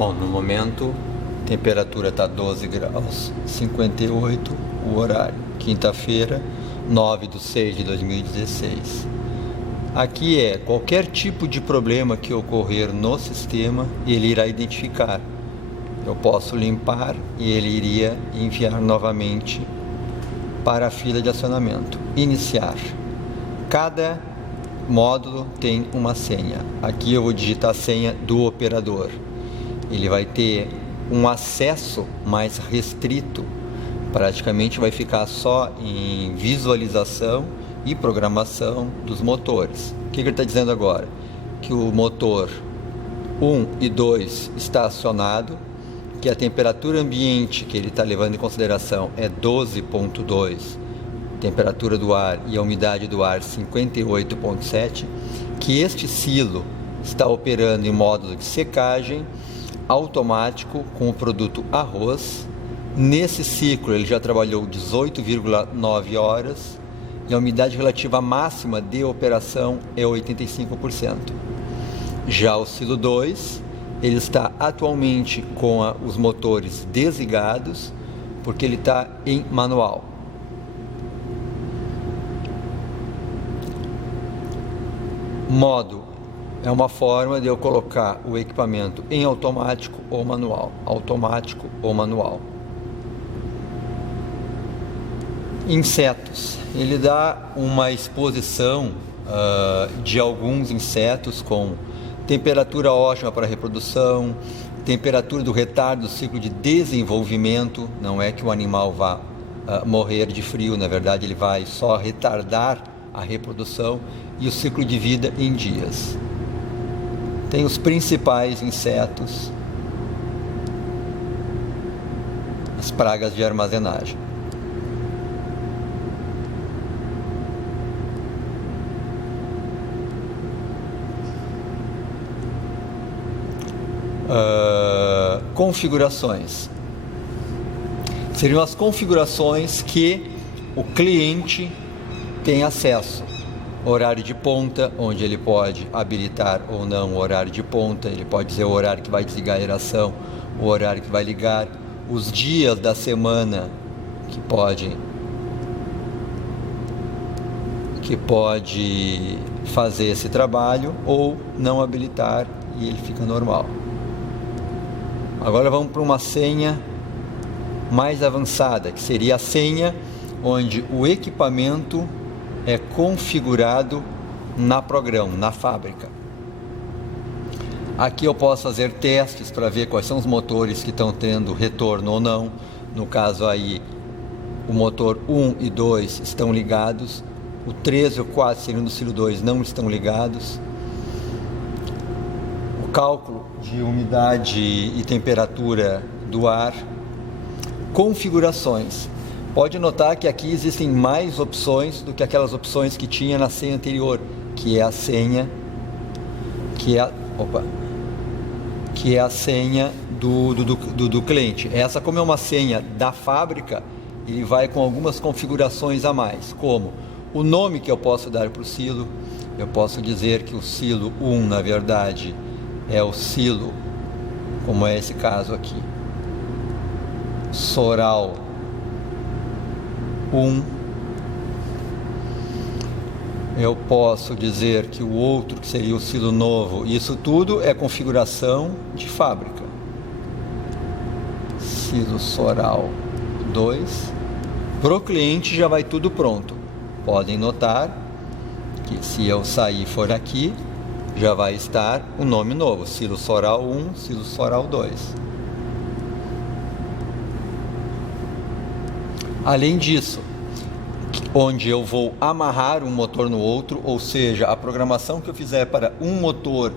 Bom, no momento, a temperatura está 12 graus 58, o horário, quinta-feira, 9/6/2016. Aqui qualquer tipo de problema que ocorrer no sistema, ele irá identificar. Eu posso limpar e ele iria enviar novamente para a fila de acionamento. Iniciar. Cada módulo tem uma senha. Aqui eu vou digitar a senha do operador. Ele vai ter um acesso mais restrito, praticamente vai ficar só em visualização e programação dos motores. O que ele está dizendo agora? Que o motor 1 e 2 está acionado, que a temperatura ambiente que ele está levando em consideração é 12,2, temperatura do ar e a umidade do ar 58,7, que este silo está operando em módulo de secagem automático com o produto arroz. Nesse ciclo ele já trabalhou 18,9 horas e a umidade relativa máxima de operação é 85%. Já o silo 2, ele está atualmente com os motores desligados, porque ele está em manual. Modo é uma forma de eu colocar o equipamento em automático ou manual. Automático ou manual. Insetos. Ele dá uma exposição de alguns insetos com temperatura ótima para reprodução, temperatura do retardo do ciclo de desenvolvimento. Não é que o animal vá morrer de frio, na verdade ele vai só retardar a reprodução, e o ciclo de vida em dias. Tem os principais insetos, as pragas de armazenagem. Configurações. Seriam as configurações que o cliente tem acesso. Horário de ponta, onde ele pode habilitar ou não o horário de ponta. Ele pode dizer o horário que vai desligar a aeração, o horário que vai ligar, os dias da semana que pode fazer esse trabalho, ou não habilitar e ele fica normal. Agora vamos para uma senha mais avançada, que seria a senha onde o equipamento é configurado na programa, na fábrica. Aqui eu posso fazer testes para ver quais são os motores que estão tendo retorno ou não. No caso aí, o motor 1 e 2 estão ligados, o 3 e o 4 seriam do silo 2 não estão ligados. O cálculo de umidade e temperatura do ar. Configurações. Pode notar que aqui existem mais opções do que aquelas opções que tinha na senha anterior, que é a senha do cliente. Essa, como é uma senha da fábrica, ele vai com algumas configurações a mais, como o nome que eu posso dar para o silo. Eu posso dizer que o silo 1, na verdade, é o silo, como é esse caso aqui, Soral 1. Eu posso dizer que o outro, que seria o silo novo, isso tudo é configuração de fábrica. Silo Soral 2. Para o cliente já vai tudo pronto. Podem notar que se eu sair e for aqui, já vai estar o nome novo, silo Soral 1, silo Soral 2. Além disso, onde eu vou amarrar um motor no outro, ou seja, a programação que eu fizer para um motor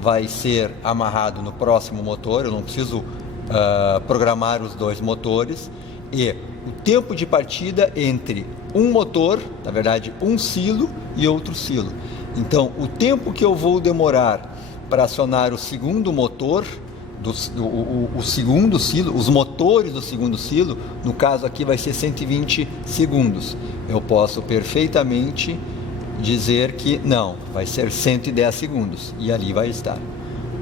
vai ser amarrado no próximo motor. Eu não preciso programar os dois motores. E o tempo de partida entre um motor, na verdade um silo e outro silo. Então, o tempo que eu vou demorar para acionar o segundo motor, o segundo silo, os motores do segundo silo, no caso aqui vai ser 120 segundos. Eu posso perfeitamente dizer que não, vai ser 110 segundos e ali vai estar.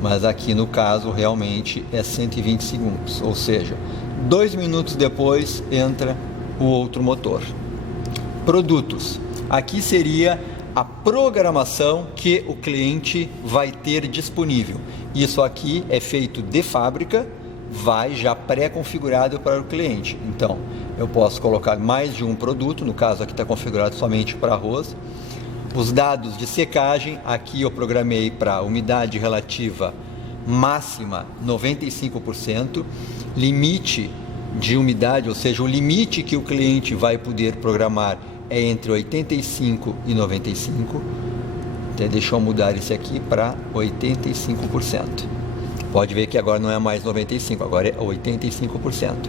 Mas aqui no caso realmente é 120 segundos, ou seja, 2 minutos depois entra o outro motor. Produtos. Aqui seria a programação que o cliente vai ter disponível. Isso aqui é feito de fábrica, vai já pré-configurado para o cliente. Então, eu posso colocar mais de um produto, no caso aqui está configurado somente para arroz. Os dados de secagem, aqui eu programei para umidade relativa máxima 95%, limite de umidade, ou seja, o limite que o cliente vai poder programar é entre 85% e 95%. Até deixa eu mudar isso aqui para 85%. Pode ver que agora não é mais 95%, agora é 85%.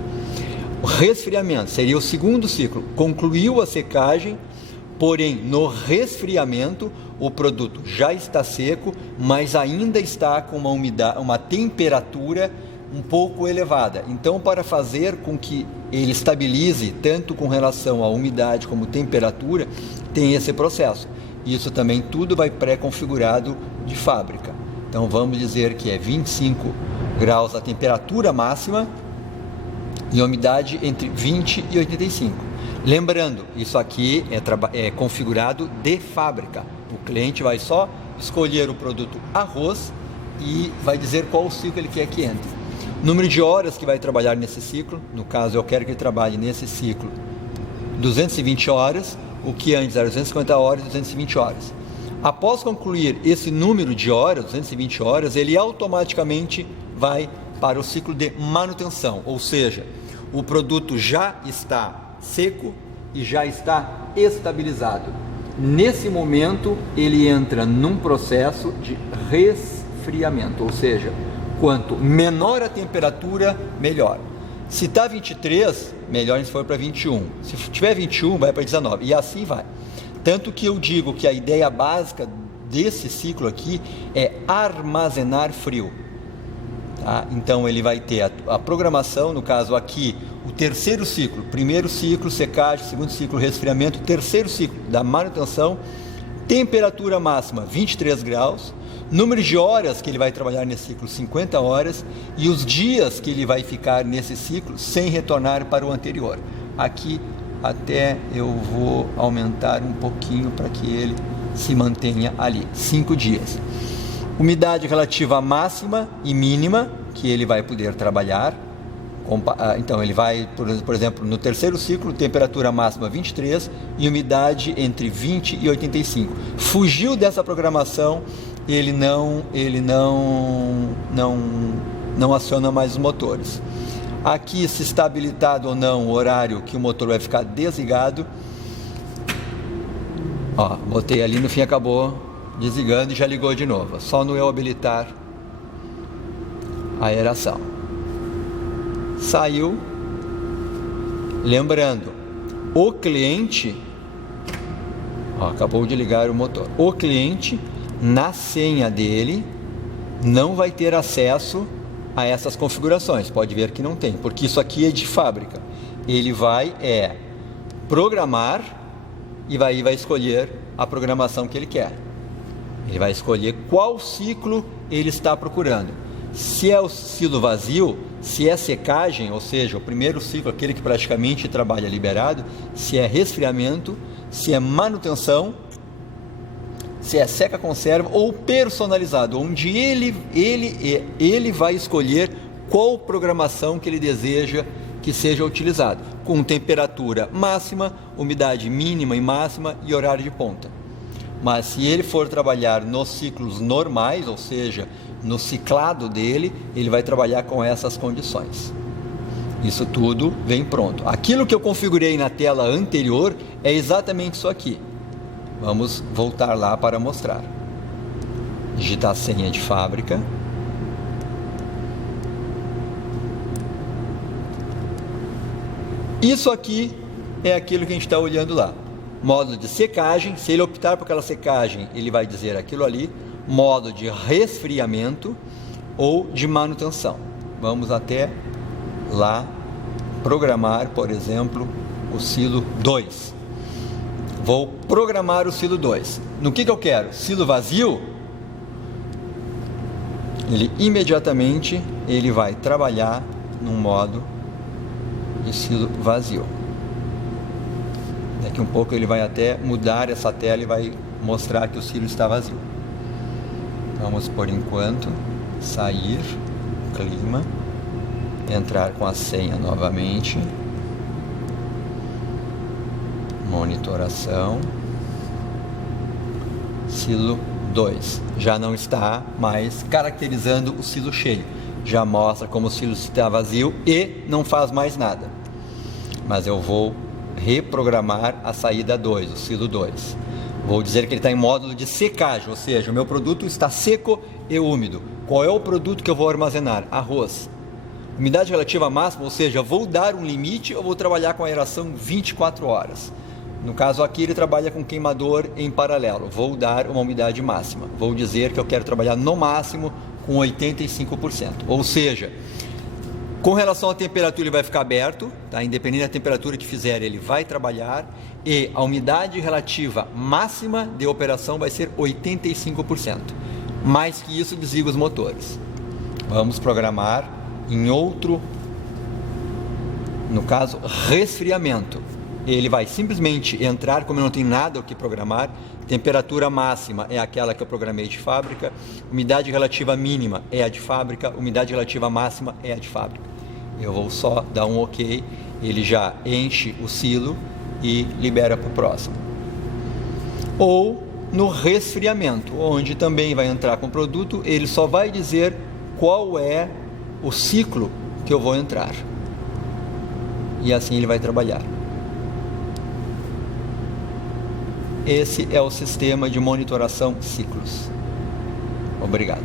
O resfriamento seria o segundo ciclo. Concluiu a secagem, porém no resfriamento o produto já está seco, mas ainda está com uma umidade, uma temperatura um pouco elevada. Então, para fazer com que ele estabilize tanto com relação à umidade como temperatura, tem esse processo. Isso também tudo vai pré-configurado de fábrica. Então vamos dizer que é 25 graus a temperatura máxima e a umidade entre 20 e 85. Lembrando, isso aqui é configurado de fábrica. O cliente vai só escolher o produto arroz e vai dizer qual ciclo ele quer que entre. Número de horas que vai trabalhar nesse ciclo, no caso eu quero que ele trabalhe nesse ciclo 220 horas, o que antes era 250 horas e 220 horas. Após concluir esse número de horas, 220 horas, ele automaticamente vai para o ciclo de manutenção, ou seja, o produto já está seco e já está estabilizado. Nesse momento, ele entra num processo de resfriamento, ou seja, quanto menor a temperatura, melhor. Se está 23, melhor se for para 21. Se tiver 21, vai para 19 e assim vai. Tanto que eu digo que a ideia básica desse ciclo aqui é armazenar frio. Tá? Então ele vai ter a programação, no caso aqui, o terceiro ciclo, primeiro ciclo secagem, segundo ciclo resfriamento, terceiro ciclo da manutenção, temperatura máxima 23 graus, número de horas que ele vai trabalhar nesse ciclo 50 horas e os dias que ele vai ficar nesse ciclo sem retornar para o anterior. Aqui até eu vou aumentar um pouquinho para que ele se mantenha ali, 5 dias. Umidade relativa máxima e mínima que ele vai poder trabalhar. Então ele vai, por exemplo, no terceiro ciclo, temperatura máxima 23 e umidade entre 20 e 85. Fugiu dessa programação, ele não aciona mais os motores. Aqui, se está habilitado ou não o horário que o motor vai ficar desligado. Ó, botei ali, no fim acabou desligando e já ligou de novo. Só no eu habilitar a aeração. Saiu. Lembrando, o cliente, ó, acabou de ligar o motor. O cliente, na senha dele, não vai ter acesso a essas configurações. Pode ver que não tem, porque isso aqui é de fábrica. Ele vai programar e vai escolher a programação que ele quer. Ele vai escolher qual ciclo ele está procurando. Se é o ciclo vazio, se é secagem, ou seja, o primeiro ciclo, aquele que praticamente trabalha liberado, se é resfriamento, se é manutenção, se é seca conserva ou personalizado, onde ele vai escolher qual programação que ele deseja que seja utilizado, com temperatura máxima, umidade mínima e máxima e horário de ponta. Mas se ele for trabalhar nos ciclos normais, ou seja, no ciclado dele, ele vai trabalhar com essas condições. Isso tudo vem pronto. Aquilo que eu configurei na tela anterior é exatamente isso aqui. Vamos voltar lá para mostrar. Digitar a senha de fábrica. Isso aqui é aquilo que a gente está olhando lá. Modo de secagem, se ele optar por aquela secagem, ele vai dizer aquilo ali. Modo de resfriamento ou de manutenção. Vamos até lá programar, por exemplo, o silo 2. Vou programar o silo 2. No que eu quero? Silo vazio? ele imediatamente ele vai trabalhar num modo de silo vazio. Daqui um pouco ele vai até mudar essa tela e vai mostrar que o silo está vazio. Vamos por enquanto sair, clima, entrar com a senha novamente, monitoração, silo 2, já não está mais caracterizando o silo cheio, já mostra como o silo está vazio e não faz mais nada. Mas eu vou reprogramar a saída 2, o silo 2. Vou dizer que ele está em módulo de secagem, ou seja, o meu produto está seco e úmido. Qual é o produto que eu vou armazenar? Arroz. Umidade relativa máxima, ou seja, vou dar um limite ou vou trabalhar com aeração 24 horas. No caso aqui ele trabalha com queimador em paralelo, vou dar uma umidade máxima. Vou dizer que eu quero trabalhar no máximo com 85%, ou seja, com relação à temperatura ele vai ficar aberto, tá? Independente da temperatura que fizer ele vai trabalhar e a umidade relativa máxima de operação vai ser 85%. Mais que isso desliga os motores. Vamos programar em outro, no caso resfriamento. Ele vai simplesmente entrar, como eu não tenho nada o que programar, temperatura máxima é aquela que eu programei de fábrica, umidade relativa mínima é a de fábrica, umidade relativa máxima é a de fábrica. Eu vou só dar um OK, ele já enche o silo e libera para o próximo. Ou no resfriamento, onde também vai entrar com o produto, ele só vai dizer qual é o ciclo que eu vou entrar. E assim ele vai trabalhar. Esse é o sistema de monitoração ciclos. Obrigado.